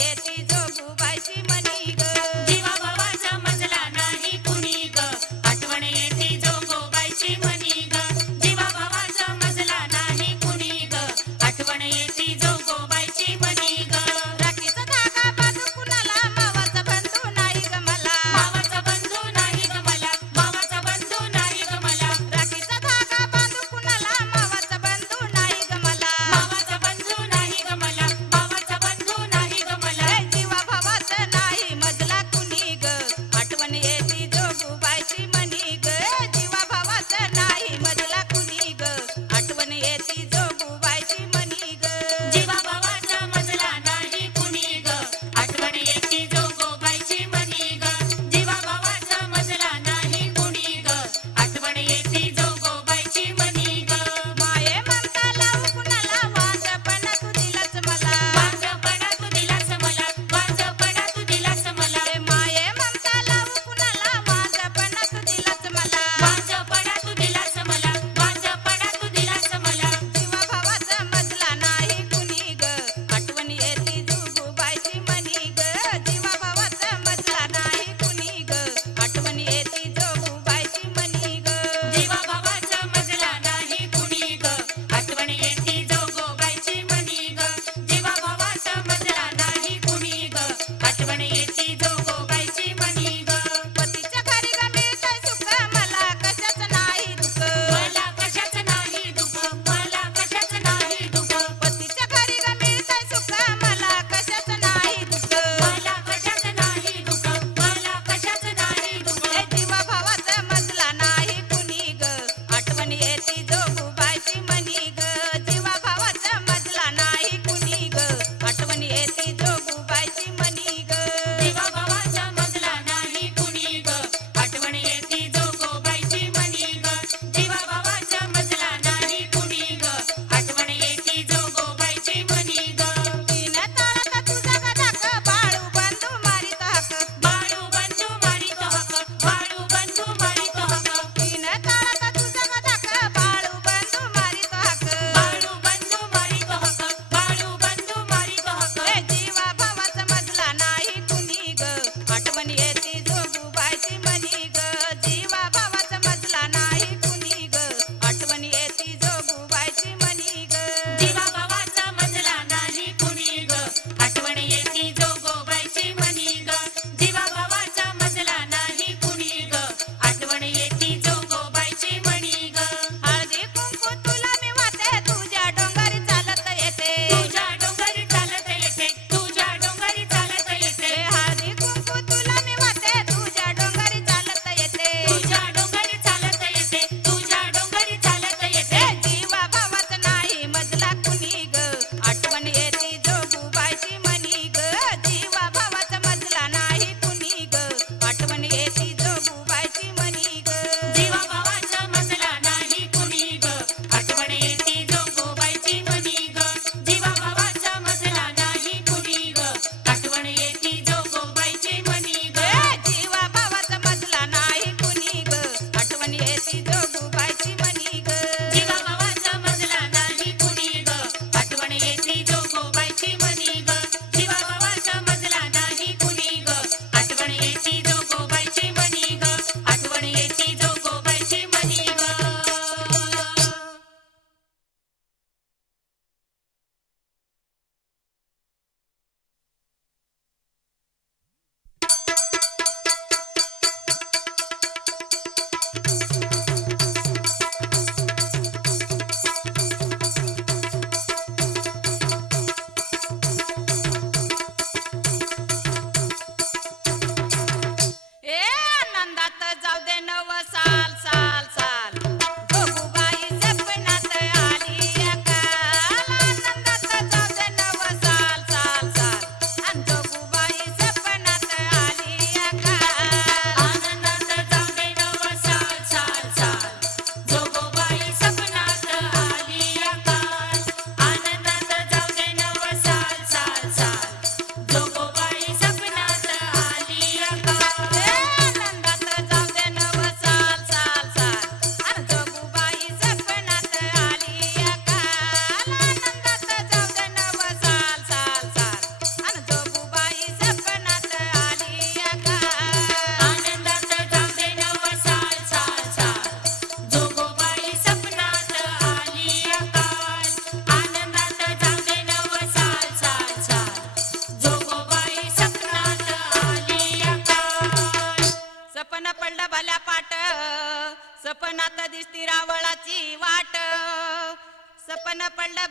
येती जोगूबाईची म्हणी ग. जीवा भावाचा मजला नाही कुणी ग, आठवण येती जोगोबाईची म्हणी ग. जीवा भावाचा मजला नाही कुणी ग, आठवण येती जोगोबाईची म्हणी ग. राखीचा धागा बांधू कुणाला मावाचा बंधू नाही ग मला. मावाचा बंधू नाही ग मला, मावाचा बंधू नाही ग मला. राखीचा धागा बांधू कुणाला मावाचा बंधू नाही ग मला. मावाचा बंधू नाही ग मला, मावाचा बंधू नाही ग मला. ए जीवा भावाचा नाही मजला कुणी ग, आठवण येती जोगूबाईची म्हणी ग. जीवा भावाचा नाही मजला कुणी ग, आठवण येती जोगूबाईची म्हणी ग. जीवा भावाचा मजला नाही कुणी ग, आठवण येती जोगोबाईची म्हणी ग. जीवा भावाचा मजला नाही कुणी ग, आठवण येती जोगोबाईची म्हणी ग. माये ममता लावू कुणाला वांझपणा तू दिलास मला. वांझपणा तू दिलास मला, वांझपणा तू दिलास मला. ए माये ममता लावू कुणाला वांझपणा तू दिलास मला. वांझपणा तू दिलास मला, वांझपणा तू दिलास मला. जीवा भावाचा मजला नाही कुणी ग, आठवण येती जोगूबाईची म्हणी ग. जीवा भावाचा मजला नाही कुणी ग, आठवण येती जोगूबाईची म्हणी ग. जीवा भावाचा मजला नाही कुणी ग, आठवण येती जोगोबाईची म्हणी ग. जीवा भावाचा मजला नाही कुणी ग, आठवण येती जोगोबाईची म्हणी ग. पतीच्या घरी ग मिळतंय सुख मला कशाचं नाही दुःख. मला कशाचं नाही दुःख, मला कशाचं नाही दुःख. पतीच्या घरी ग मिळतंय सुख मला कशाचं नाही दुःख. मला कशाचं नाही दुःख, मला कशाचं नाही दुःख. ए जीवा भावाचा मजला नाही कुणी ग, आठवण येती जोगूबाईची म्हणी ग. जीवा भावाचा मजला नाही कुणी ग, आठवण येती जोगूबाईची म्हणी ग. जीवा भावाचा मजला नाही कुणी ग, आठवण येती जोगोबाईची म्हणी ग. जीवा भावाचा मजला नाही कुणी ग, आठवण येती जोगोबाईची म्हणी ग. तीन ताळाचा तुझा गदाक बाळू बंधू मारित हक. बाळू बंधू मारितो हक, बाळू बंधू मारितो हक. तीन ताळाचा तुझा गदाक बाळू बंधू मारित हक. बाळू बंधू मारितो हक, बाळू बंधू मारितो हक. ए जीवा भावाचा मजला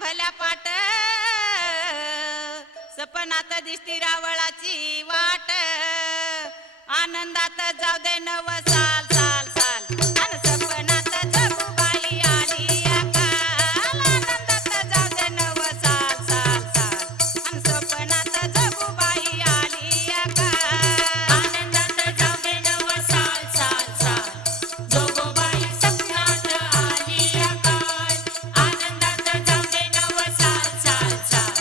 भल्या भल्या पाट सपनात दिसती रावळाची वाट आनंदात जाऊ दे नव साल साल साल अन सपनात जगूबाई आली काल आनंदात जाऊ दे नव साल साल साल अन सपनात जगूबाई आली काल आनंदात जाऊ दे नव साल साल साल जोगोबाई सपनात आली काल आनंदात जाऊ दे नव साल साल साल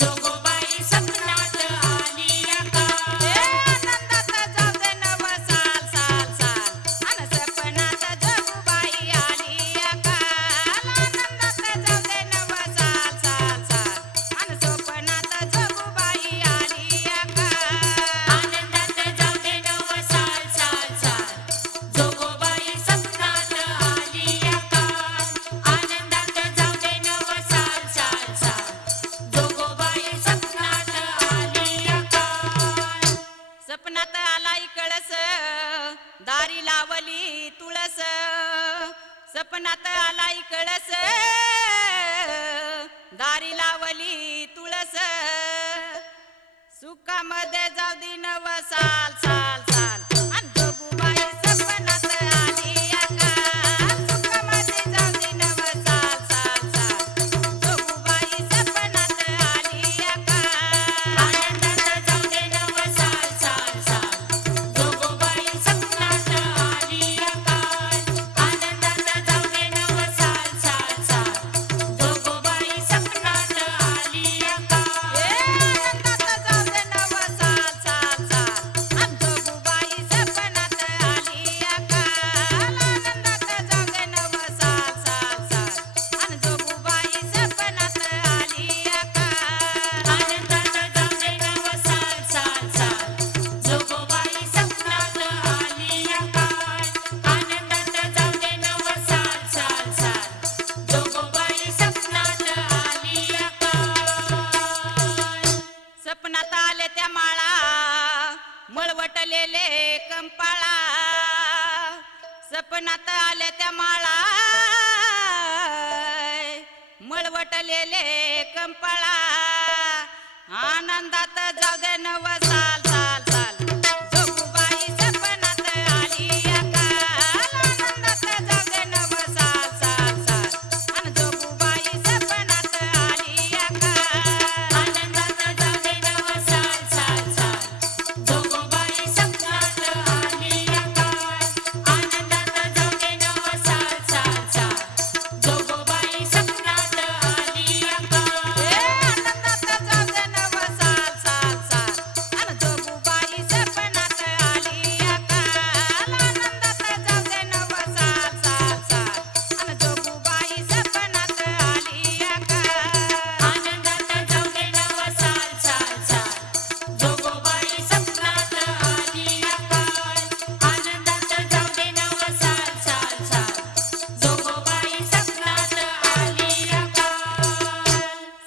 जोगोबाई सपनात आली काल आनंदात जाऊ दे नव साल साल साल अन सपनात जगूबाई आली काल आनंदात जाऊ दे नव साल साल साल अन सपनात जगूबाई आली काल आनंदात जाऊ दे नव साल साल साल जोगोबाई सपनात आली काल आनंदात जाऊ दे नव साल साल साल जोगोबाई सपनात आली काल सपनात आलाई कळस दारी लावली तुळस सपनात आलाई कळस दारी लावली तुळस सुखामध्ये जाऊ दे नव साल साल साल अन जोगूबाई सपनात आली काल सुखामध्ये जाऊ दे नव साल साल साल जोगूबाई सपनात आली काल आनंदात जाऊ दे नव साल साल साल जोगोबाई सपनात आली काल आनंदात जाऊ दे नव साल साल साल जोगोबाई सपनात आली काल आनंदात जाऊ दे नव साल साल साल अन जोगूबाई सपनात आली काल आनंदात जाऊ दे नव साल साल साल अन जोगूबाई सपनात आली काल आनंदात जाऊ दे नव साल साल साल जोगोबाई सपनात आली काल आनंदात जाऊ दे नव साल साल साल जोगोबाई सपनात आली काल सपनात आले त्या माळा मळवटलेले कंपाळा सपनात आले त्या माळा मळवटलेले कंपाळा आनंदात जाऊ दे नव साल साल साल जोगूबाई सपनात आली काल आनंदात जाऊ दे नव साल साल साल अन जोगूबाई सपनात आली काल आनंदात जाऊ दे नव साल साल साल जोगोबाई सपनात आली काल आनंदात जाऊ दे नव साल साल साल जोगोबाई सपनात आली काल आनंदात जाऊ दे नव साल साल साल अन जोगूबाई सपनात आली काल आनंदात जाऊ दे नव साल साल साल अन जोगूबाई सपनात आली काल आनंदात जाऊ दे नव साल साल साल जोगोबाई सपनात आली काल आनंदात जाऊ दे नव साल साल साल जोगोबाई सपनात आली काल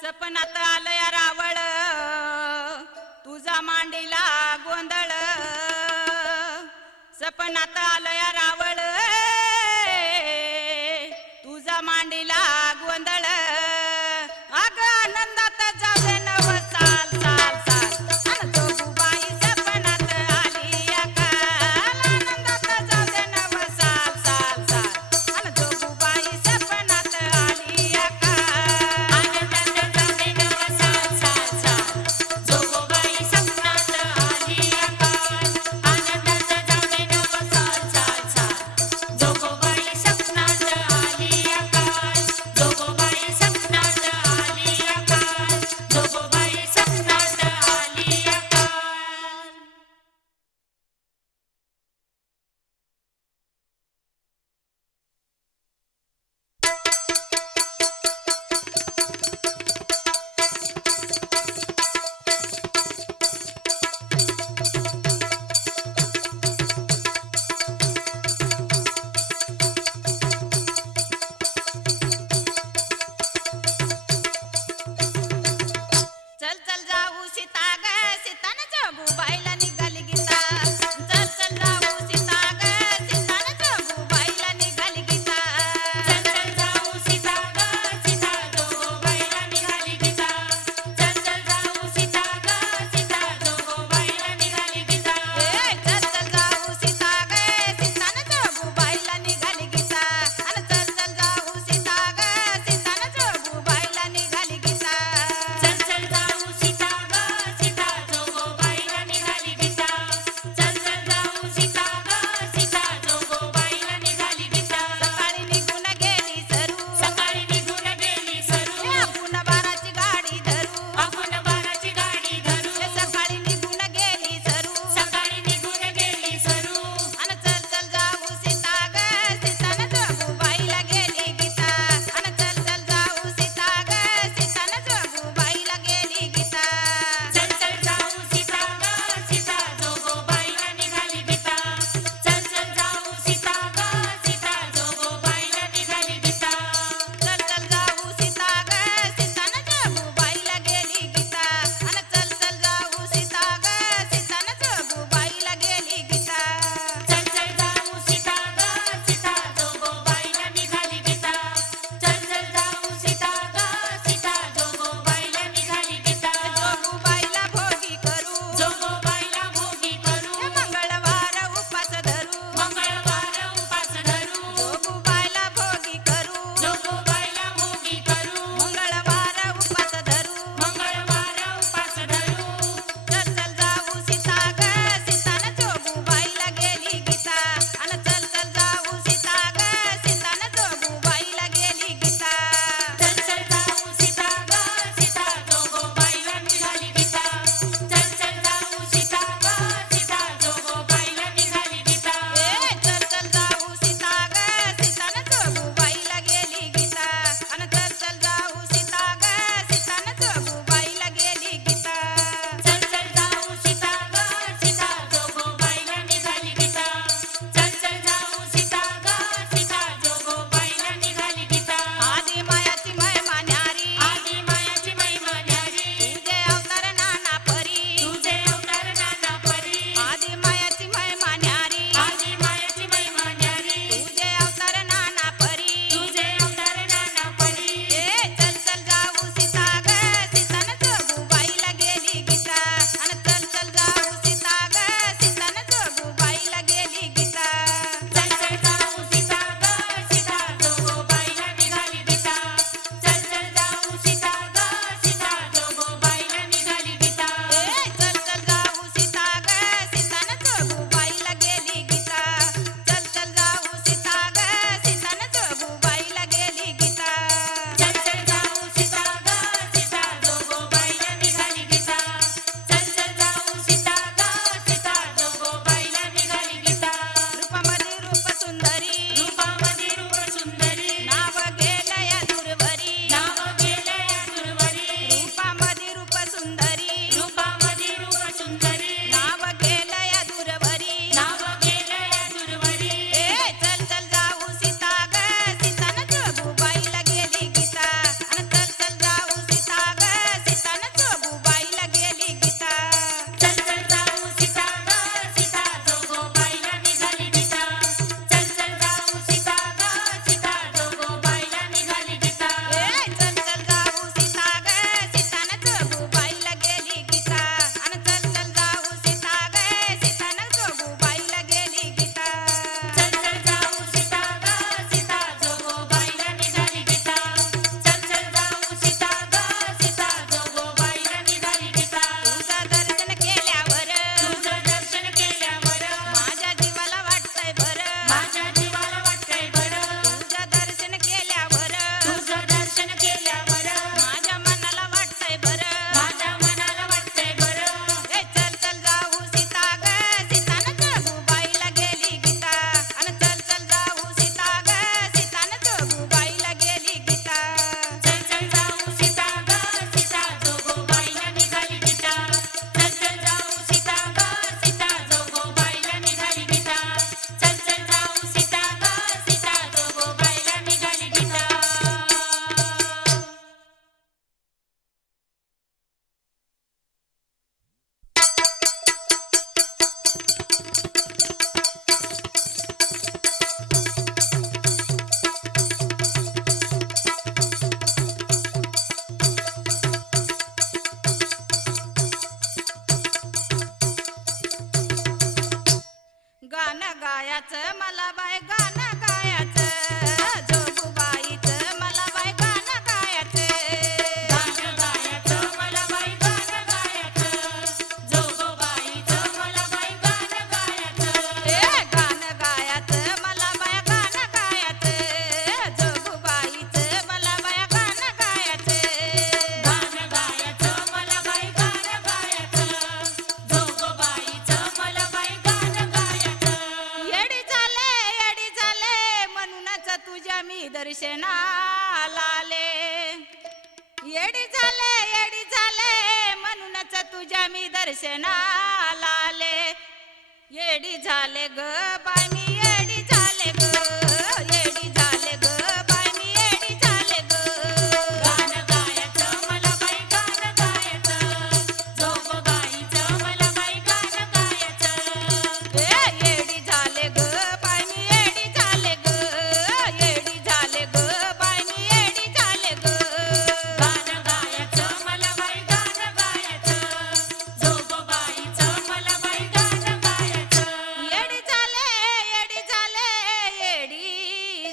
सपनात आलया रावळ तुझा मांडीला गोंधळ सपनात आलया रावळ तुझा मांडीला गोंधळ अग आनंदात जाऊ दे नव साल साल साल अन जोगूबाई सपनात आली काल आनंदात जाऊ दे नव साल साल साल अन जोगूबाई सपनात आली काल आनंदात जाऊ दे नव साल साल साल जोगोबाई सपनात आली काल आनंदात जाऊ दे नव साल साल साल लाले येडी झाले ग बाय मी येडी झाले ग येडी झाले ग बाय मी येडी झाले ग गाणं गायचं मला बाई गाणं गायचं जोगबाईचं मला बाई गाणं गायचं येडी झाले ग बाय मी येडी झाले ग येडी झाले ग बाय मी येडी झाले ग गाणं गायचं मला बाई गाणं गायचं जोगबाईचं मला बाई गाणं गायचं येडी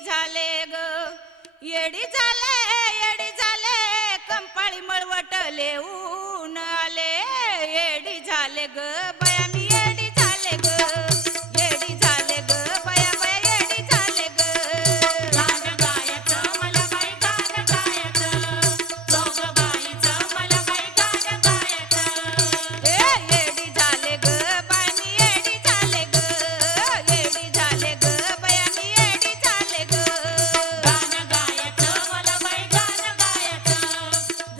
झाले ग येडी झाले कंपाळी मळवटले ऊन आले येडी झाले ग बया मी येडी झाले ग येडी झाले ग बया बया येडी झाले ग गाणं गायचं मला बाई गाणं गायचं जोगबाईचं मला बाई गाणं गायचं येडी झाले ग बाय मी येडी झाले ग येडी झाले ग बया मी येडी झाले ग गाणं गायचं मला बाई गाणं गायचं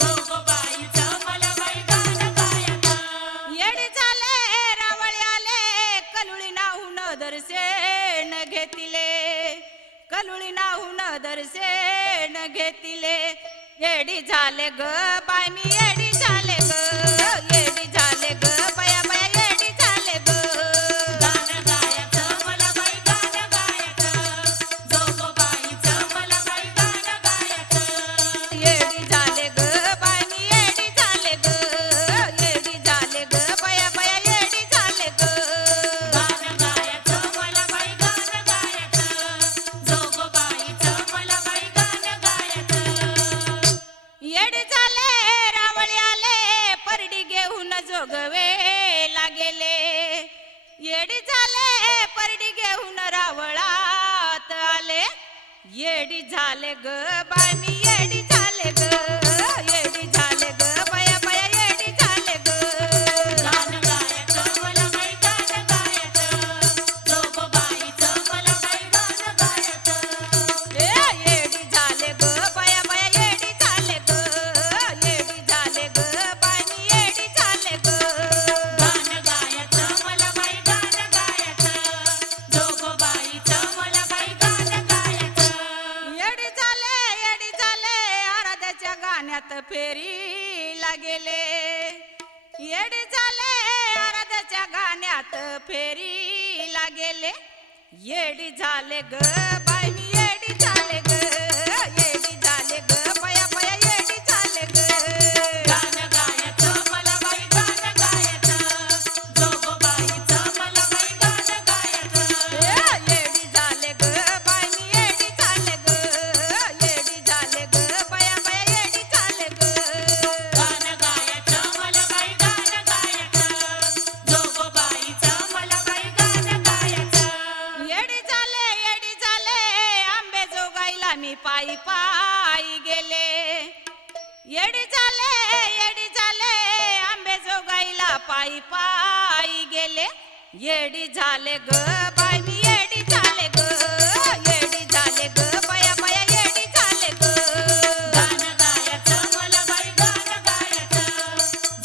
जोगबाईचं मला बाई गाणं गायचं येडी झाले रावळे आले कलुळी नाहून दर्शन घेतिले कलुळी नाहून दर्शन घेतिले येडी झाले ग बाय मी येडी झाले ग येडी झाले ग बया बया येडी झाले ग गाणं गायचं मला बाई गाणं गायचं जोगबाईचं मला बाई गाणं गायचं येडी झाले ग बाय मी येडी झाले ग येडी झाले ग बया बया येडी झाले ग गाणं गायचं मला बाई गाणं गायचं जोगबाईचं मला बाई गाणं गायचं येडी झाले रावळे आले परडी घेऊन जोगवेला गेले येडी झाले परडी घेऊन रावळात आले येडी झाले ग बाय मी येडी झाले ग येडी झाले ग बया बया येडी झाले ग गाणं गायचं मला बाई गाणं गायचं जोगबाईचं मला बाई गाणं गायचं येडी झाले ग बया बया येडी झाले ग येडी झाले ग बाय मी येडी झाले ग गाणं गायचं मला बाई गाणं गायचं जोगबाईचं मला बाई गाणं गायचं येडी झाले आराध्याच्या गाण्यात फेरीला गेले येडी झाले आराध्याच्या गाण्यात फेरीला गेले येडी झाले ग बाय मी येडी झाले ग येडी झाले ग बया बया येडी झाले ग गाणं गायचं मला बाई गाणं गायचं जोगबाईचं मला बाई गाणं गायचं येडी झाले ग बाय मी येडी झाले ग येडी झाले ग बया बया येडी झाले ग गाणं गायचं मला बाई गाणं गायचं जोगबाईचं मला बाई गाणं गायचं येडी झाले आंबे जोगाईला मी पायी पायी गेले येडी झाले आंबे जोगाईला पायी पायी गेले येडी झाले ग बाय मी येडी झाले ग येडी झाले ग बया बया येडी झाले ग गाणं गायचं मला बाई गाणं गायचं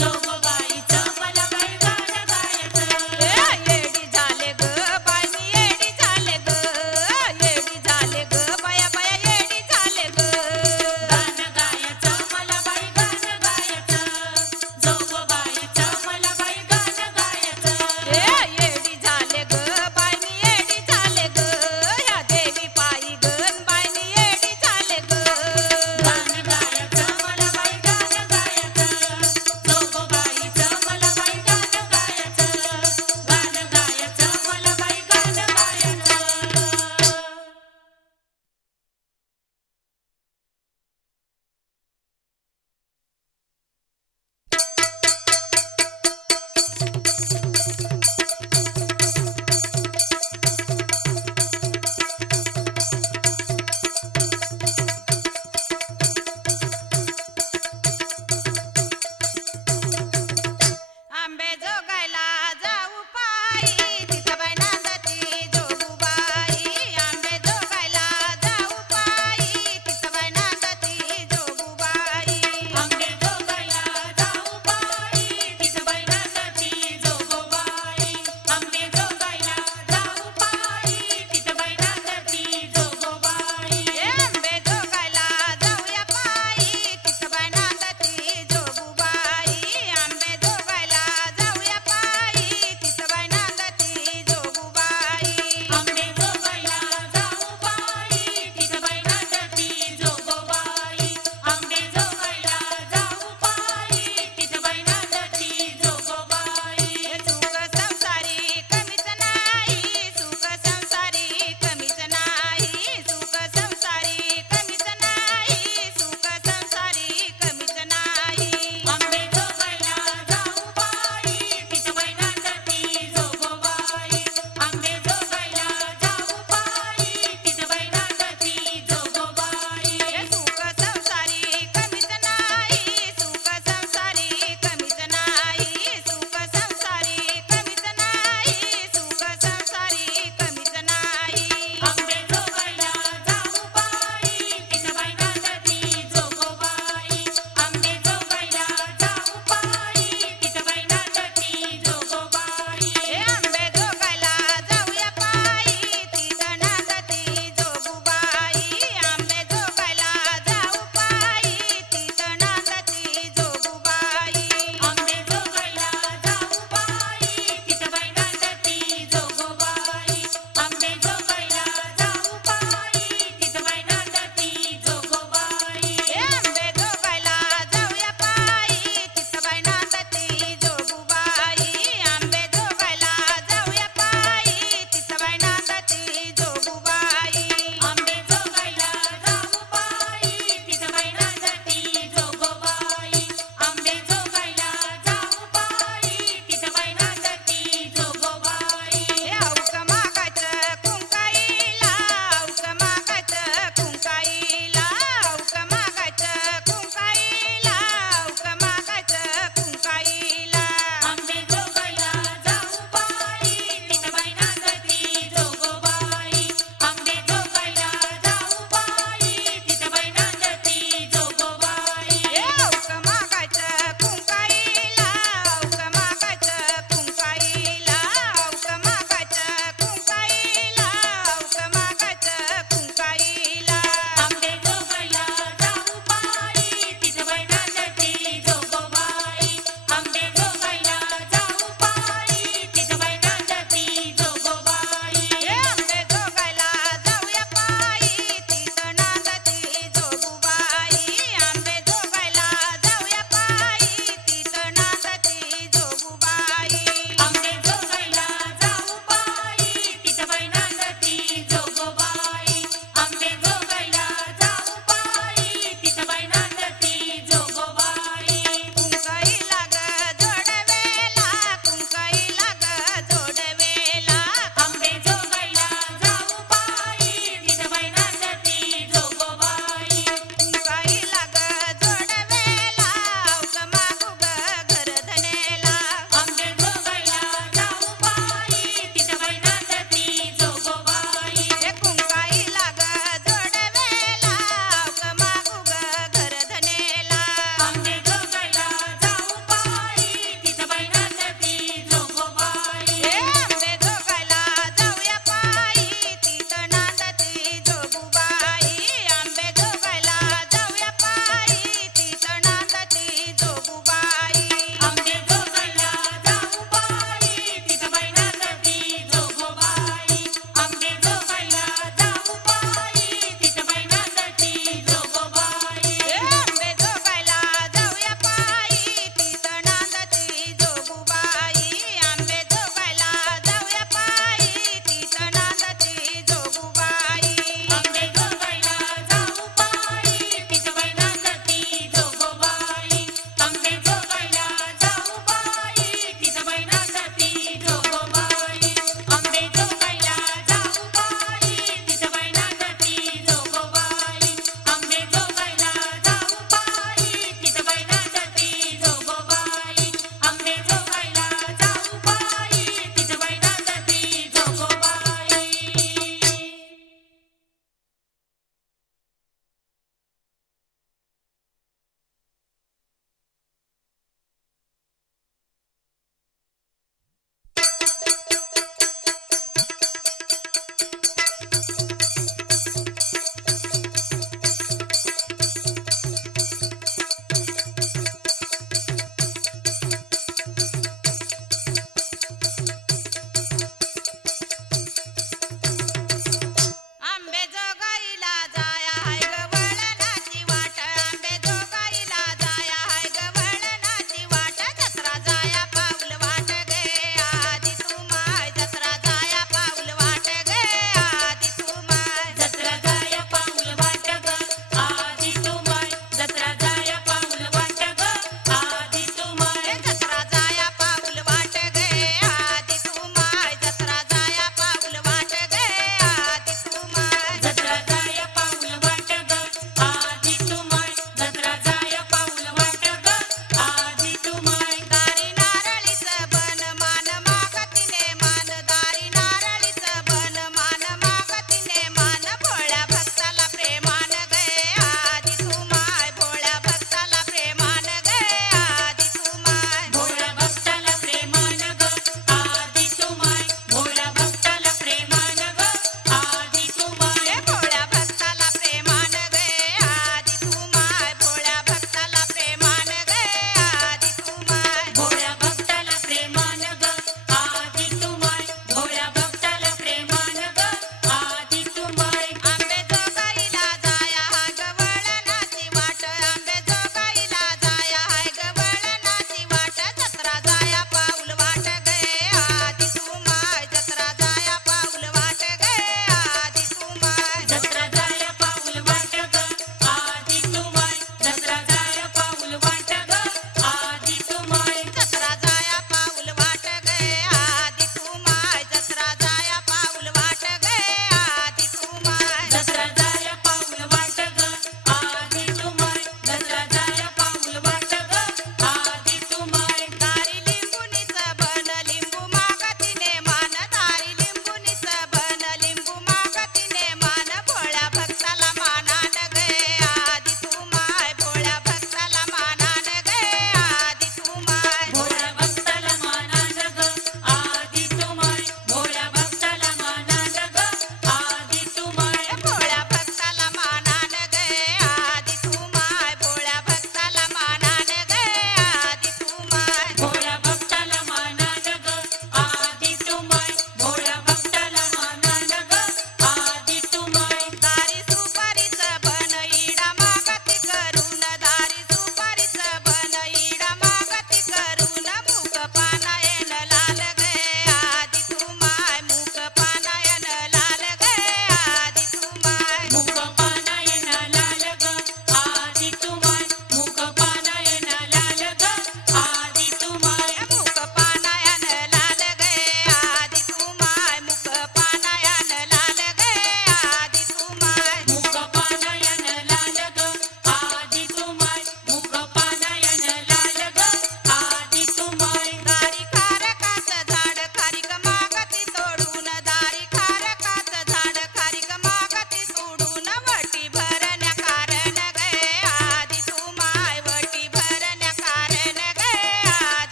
जोगबाईचं मला बाई गाणं गायचं येडी झाले ग बाय मी येडी झाले ग येडी झाले ग बया बया येडी झाले ग गाणं गायचं मला बाई गाणं गायचं जोगबाईचं मला बाई गाणं गायचं येडी झाले ग बाय मी येडी झाले ग ह्या देवी पायी गण बाय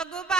जोगुबाई